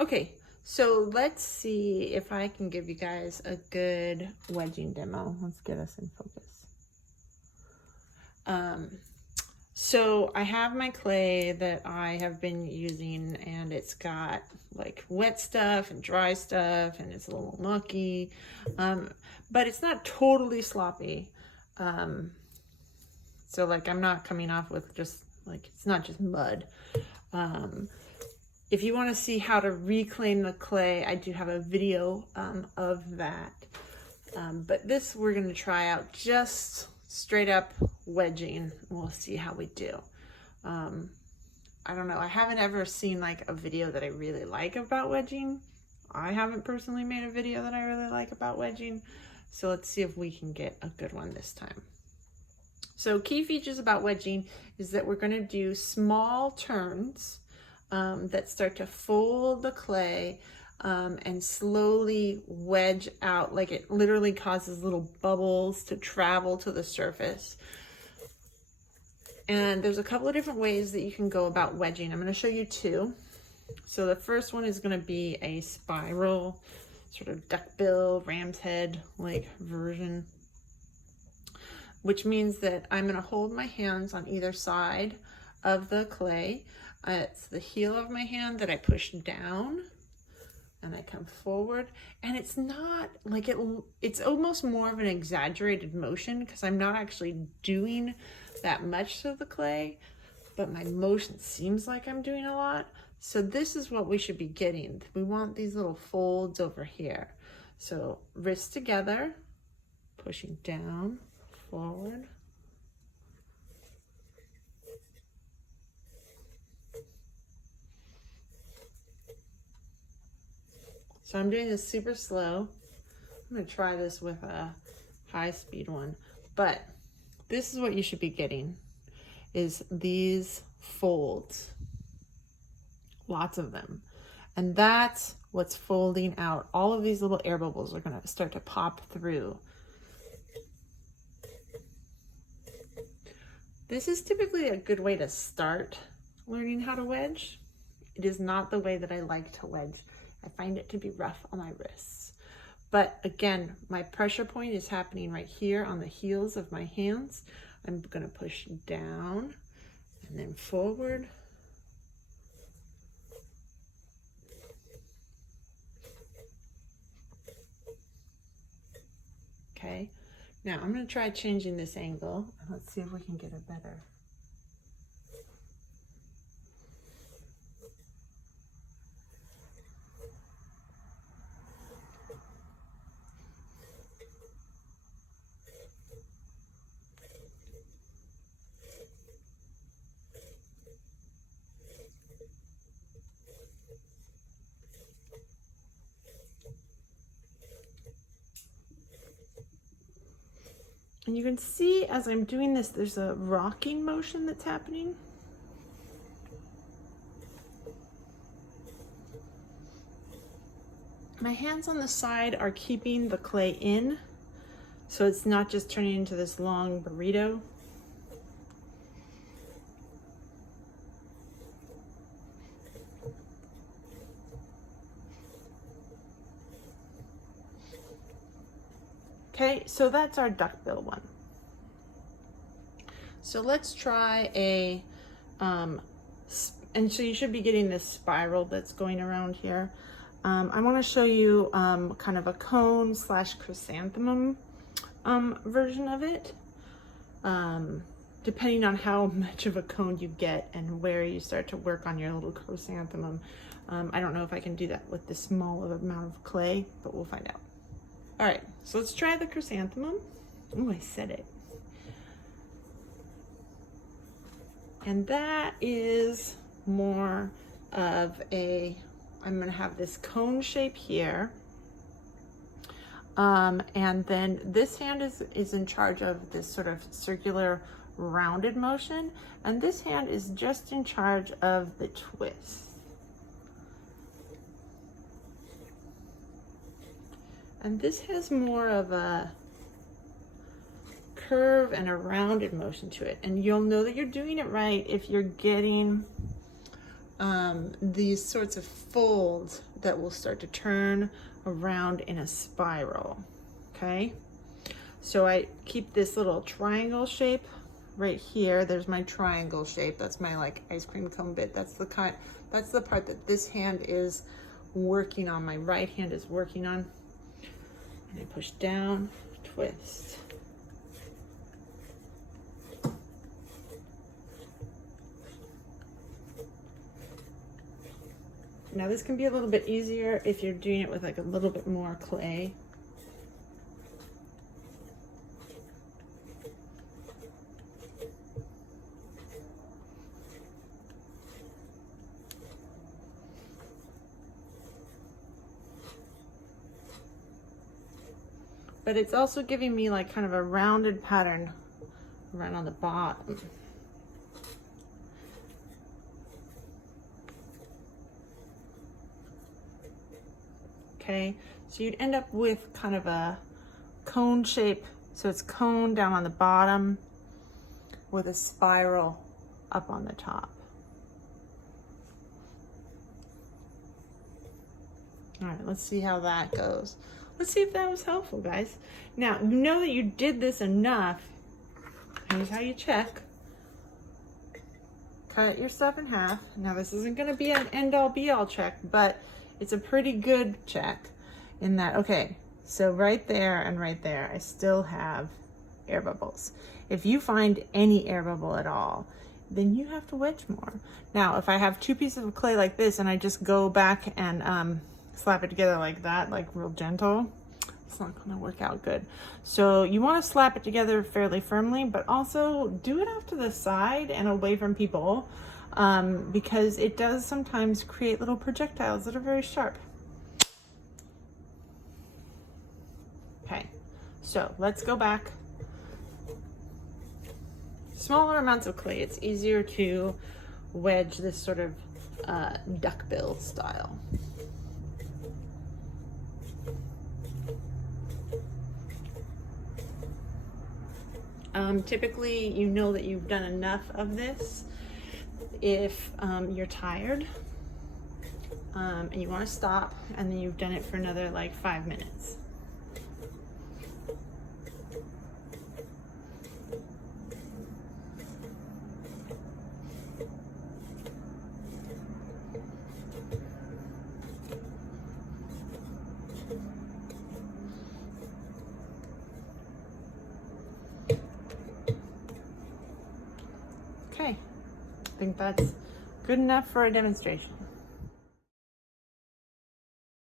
Okay, so let's see if I can give you guys a good wedging demo. Let's get us in focus. So I have my clay that I have been using, and it's got like wet stuff and dry stuff, and it's a little mucky, but it's not totally sloppy. So like I'm not coming off with just like, it's not just mud. If you want to see how to reclaim the clay, I do have a video of that. But this we're going to try out just straight up wedging. We'll see how we do. I don't know. I haven't ever seen like a video that I really like about wedging. I haven't personally made a video that I really like about wedging. So let's see if we can get a good one this time. So key features about wedging is that we're going to do small turns that start to fold the clay and slowly wedge out, like it literally causes little bubbles to travel to the surface. And there's a couple of different ways that you can go about wedging. I'm going to show you two. So the first one is going to be a spiral, sort of duckbill, ram's head like version, which means that I'm going to hold my hands on either side of the clay. It's the heel of my hand that I push down, and I come forward, and it's not like it's almost more of an exaggerated motion because I'm not actually doing that much to the clay, but my motion seems like I'm doing a lot. So this is what we should be getting. We want these little folds over here. So wrists together, pushing down, forward. So I'm doing this super slow. I'm gonna try this with a high speed one, but this is what you should be getting, is these folds, lots of them. And that's what's folding out. All of these little air bubbles are gonna start to pop through. This is typically a good way to start learning how to wedge. It is not the way that I like to wedge. I find it to be rough on my wrists. But again, my pressure point is happening right here on the heels of my hands. I'm gonna push down and then forward. Okay, now I'm gonna try changing this angle. Let's see if we can get it better. And you can see as I'm doing this, there's a rocking motion that's happening. My hands on the side are keeping the clay in, so it's not just turning into this long burrito. Okay, so that's our duckbill one. So let's try a, and so you should be getting this spiral that's going around here. I want to show you kind of a cone / chrysanthemum version of it. Depending on how much of a cone you get and where you start to work on your little chrysanthemum. I don't know if I can do that with this small amount of clay, but we'll find out. All right, so let's try the chrysanthemum. Oh, I said it. And that is more of a, I'm gonna have this cone shape here. And then this hand is in charge of this sort of circular rounded motion. And this hand is just in charge of the twist. And this has more of a curve and a rounded motion to it. And you'll know that you're doing it right if you're getting these sorts of folds that will start to turn around in a spiral, okay? So I keep this little triangle shape right here. There's my triangle shape. That's my like ice cream cone bit. That's the part that this hand is working on. My right hand is working on. And I push down, twist. Now this can be a little bit easier if you're doing it with like a little bit more clay. But it's also giving me like kind of a rounded pattern right on the bottom. Okay, so you'd end up with kind of a cone shape. So it's cone down on the bottom with a spiral up on the top. All right, let's see how that goes. Let's see if that was helpful, guys. Now, you know that you did this enough. Here's how you check. Cut your stuff in half. Now, this isn't gonna be an end-all be-all check, but it's a pretty good check in that, okay, so right there and right there, I still have air bubbles. If you find any air bubble at all, then you have to wedge more. Now, if I have 2 pieces of clay like this and I just go back and slap it together like that, like real gentle, it's not gonna work out good. So you wanna slap it together fairly firmly, but also do it off to the side and away from people, because it does sometimes create little projectiles that are very sharp. Okay, so let's go back. Smaller amounts of clay, it's easier to wedge this sort of duckbill style. Typically, you know that you've done enough of this if you're tired and you want to stop, and then you've done it for another like 5 minutes. Okay, I think that's good enough for a demonstration.